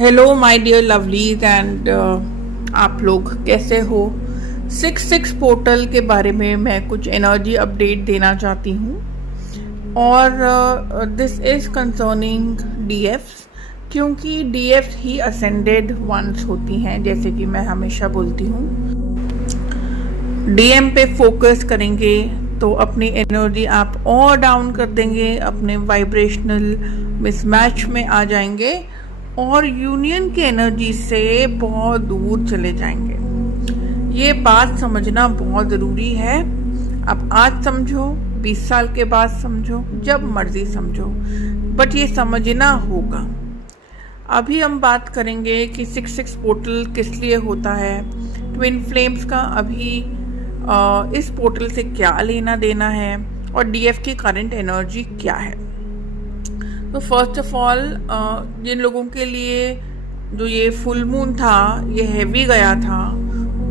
Hello my dear lovelies and आप लोग कैसे हो। 66 पोर्टल के बारे में मैं कुछ एनर्जी अपडेट देना चाहती हूँ और दिस इज़ कंसर्निंग डीएफ्स, क्योंकि डीएफ्स ही असेंडेड वंस होती हैं, जैसे कि मैं हमेशा बोलती हूँ। डीएम पे फोकस करेंगे तो अपनी एनर्जी आप और डाउन कर देंगे, अपने वाइब्रेशनल मिसमैच में आ जाएंगे और यूनियन की एनर्जी से बहुत दूर चले जाएंगे। ये बात समझना बहुत ज़रूरी है। आप आज समझो, 20 साल के बाद समझो, जब मर्जी समझो, बट ये समझना होगा। अभी हम बात करेंगे कि 66 पोर्टल किस लिए होता है, ट्विन फ्लेम्स का अभी इस पोर्टल से क्या लेना देना है और डीएफ की करंट एनर्जी क्या है। तो फर्स्ट ऑफ ऑल, जिन लोगों के लिए जो ये फुल मून था, ये हैवी गया था,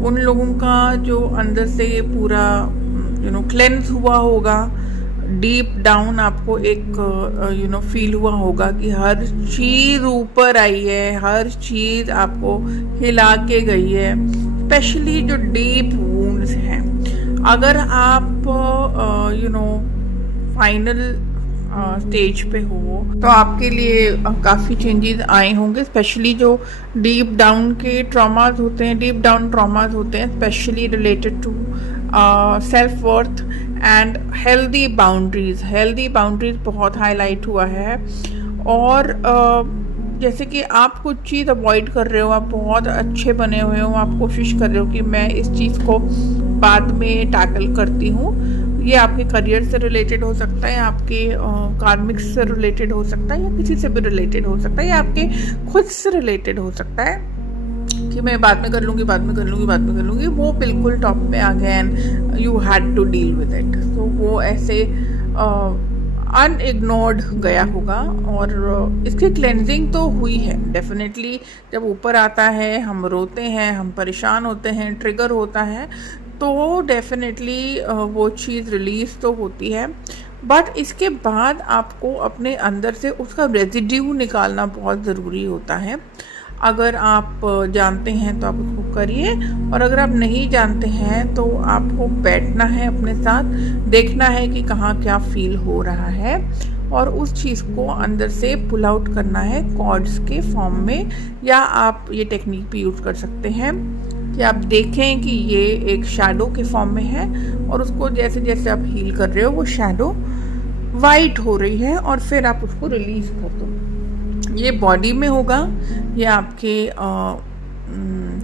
उन लोगों का जो अंदर से ये पूरा क्लेंस हुआ होगा, डीप डाउन आपको एक फील हुआ होगा कि हर चीज़ ऊपर आई है, हर चीज़ आपको हिला के गई है, स्पेशली जो डीप वूंड्स हैं। अगर आप फाइनल स्टेज पे हो तो आपके लिए काफ़ी चेंजेस आए होंगे, स्पेशली जो डीप डाउन के ट्रॉमास होते हैं, डीप डाउन ट्रॉमास होते हैं, specially related to self worth and healthy boundaries. Healthy boundaries बहुत हाईलाइट हुआ है और जैसे कि आप कुछ चीज़ अवॉइड कर रहे हो, आप बहुत अच्छे बने हुए हो, आप कोशिश कर रहे हो कि मैं इस चीज़ को बाद में टैकल करती हूँ। ये आपके करियर से रिलेटेड हो सकता है, आपके कार्मिक्स से रिलेटेड हो सकता है, या किसी से भी रिलेटेड हो सकता है, या आपके खुद से रिलेटेड हो सकता है कि मैं बाद में कर लूँगी, बाद में कर लूँगी, बाद में कर लूँगी। वो बिल्कुल टॉप पे आ गया and you had to deal with it. तो वो ऐसे अनइग्नोर्ड गया होगा और इसकी क्लेंजिंग तो हुई है डेफिनेटली। जब ऊपर आता है, हम रोते हैं, हम परेशान होते हैं, ट्रिगर होता है, तो डेफिनेटली वो चीज़ रिलीज तो होती है, बट इसके बाद आपको अपने अंदर से उसका रेजिड्यू निकालना बहुत ज़रूरी होता है। अगर आप जानते हैं तो आप उसको करिए, और अगर आप नहीं जानते हैं तो आपको बैठना है अपने साथ, देखना है कि कहाँ क्या फील हो रहा है और उस चीज़ को अंदर से पुल आउट करना है कॉर्ड्स के फॉर्म में। या आप ये टेक्निक भी यूज़ कर सकते हैं कि आप देखें कि ये एक शैडो के फॉर्म में है और उसको जैसे जैसे आप हील कर रहे हो वो शैडो वाइट हो रही है और फिर आप उसको रिलीज कर दो। ये बॉडी में होगा, ये आपके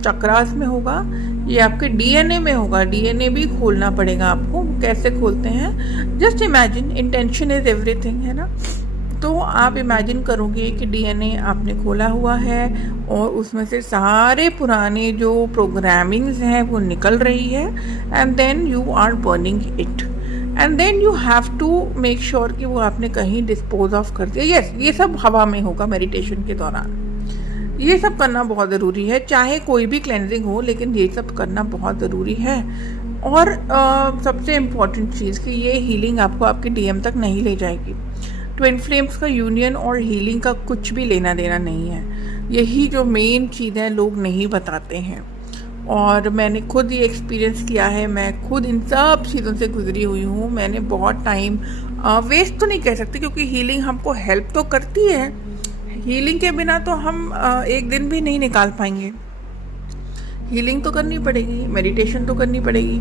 चक्रास में होगा, ये आपके डीएनए में होगा। डीएनए भी खोलना पड़ेगा आपको। कैसे खोलते हैं? Just imagine, intention is everything, है ना। तो आप इमेजिन करोगे कि डीएनए आपने खोला हुआ है और उसमें से सारे पुराने जो प्रोग्रामिंग्स हैं वो निकल रही है, and then you are burning it, and then you have to make sure कि वो आपने कहीं डिस्पोज ऑफ कर दिया। यस, ये सब हवा में होगा मेडिटेशन के दौरान। ये सब करना बहुत ज़रूरी है, चाहे कोई भी क्लेंजिंग हो, लेकिन ये सब करना बहुत ज़रूरी है। और सबसे इम्पॉर्टेंट चीज़ कि ये हीलिंग आपको आपके डीएम तक नहीं ले जाएगी। ट्विन फ्लेम्स का यूनियन और हीलिंग का कुछ भी लेना देना नहीं है। यही जो मेन चीज़ है लोग नहीं बताते हैं, और मैंने खुद ये एक्सपीरियंस किया है। मैं खुद इन सब चीज़ों से गुजरी हुई हूँ। मैंने बहुत टाइम वेस्ट तो नहीं कह सकती, क्योंकि हीलिंग हमको हेल्प तो करती है। हीलिंग के बिना तो हम एक दिन भी नहीं निकाल पाएंगे। हीलिंग तो करनी पड़ेगी, मेडिटेशन तो करनी पड़ेगी,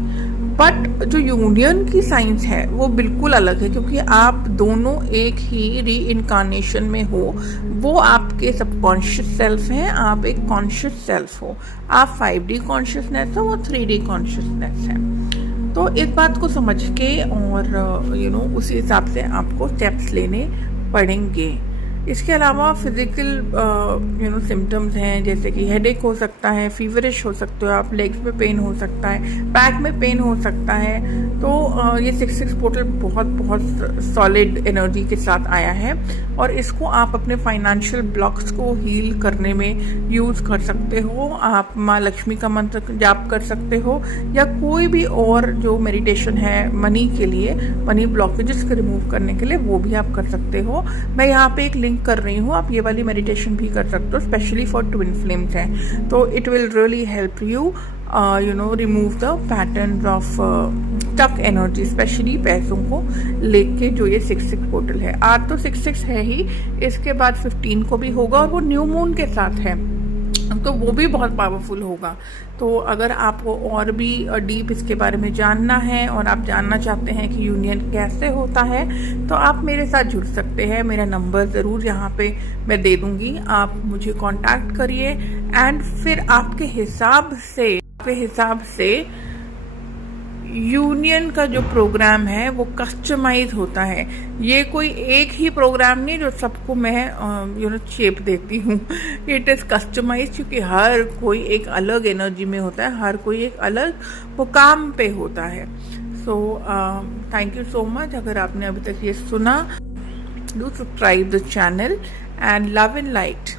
बट जो यूनियन की साइंस है वो बिल्कुल अलग है, क्योंकि आप दोनों एक ही री इनकारनेशन में हो। वो आपके सबकॉन्शियस सेल्फ हैं, आप एक कॉन्शियस सेल्फ हो। आप 5D कॉन्शियसनेस हो, वो 3D कॉन्शियसनेस है। तो इस बात को समझ के और उसी हिसाब से आपको स्टेप्स लेने पड़ेंगे। इसके अलावा फिजिकल सिम्टम्स हैं, जैसे कि हेडेक हो सकता है, फीवरिश हो सकते हो आप, लेग्स में पेन हो सकता है, बैक में पेन हो सकता है। तो ये 66 पोर्टल बहुत बहुत सॉलिड एनर्जी के साथ आया है और इसको आप अपने फाइनेंशियल ब्लॉक्स को हील करने में यूज़ कर सकते हो। आप माँ लक्ष्मी का मंत्र जाप कर सकते हो, या कोई भी और जो मेडिटेशन है मनी के लिए, मनी ब्लॉकेजेस को रिमूव करने के लिए, वो भी आप कर सकते हो। मैं यहाँ पे एक लिंक लिंक कर रही हूँ, आप ये वाली मेडिटेशन भी कर सकते हो, स्पेशली फॉर ट्विन फ्लेम्स है। तो it will really help you remove the pattern of stuck energy, specially पैसों को लेके जो ये 6-6 पोर्टल है। आज तो 6-6 है ही, इसके बाद 15 को भी होगा और वो न्यू मून के साथ है, तो वो भी बहुत पावरफुल होगा। तो अगर आपको और भी डीप इसके बारे में जानना है और आप जानना चाहते हैं कि यूनियन कैसे होता है, तो आप मेरे साथ जुड़ सकते हैं। मेरा नंबर ज़रूर यहाँ पे मैं दे दूँगी, आप मुझे कांटेक्ट करिए एंड फिर आपके हिसाब से यूनियन का जो प्रोग्राम है वो कस्टमाइज होता है। ये कोई एक ही प्रोग्राम नहीं जो सबको मैं शेप देती हूँ, इट इज़ कस्टमाइज, क्योंकि हर कोई एक अलग एनर्जी में होता है, हर कोई एक अलग मुकाम पे होता है। So thank you so much. अगर आपने अभी तक ये सुना, do subscribe the channel and love and light.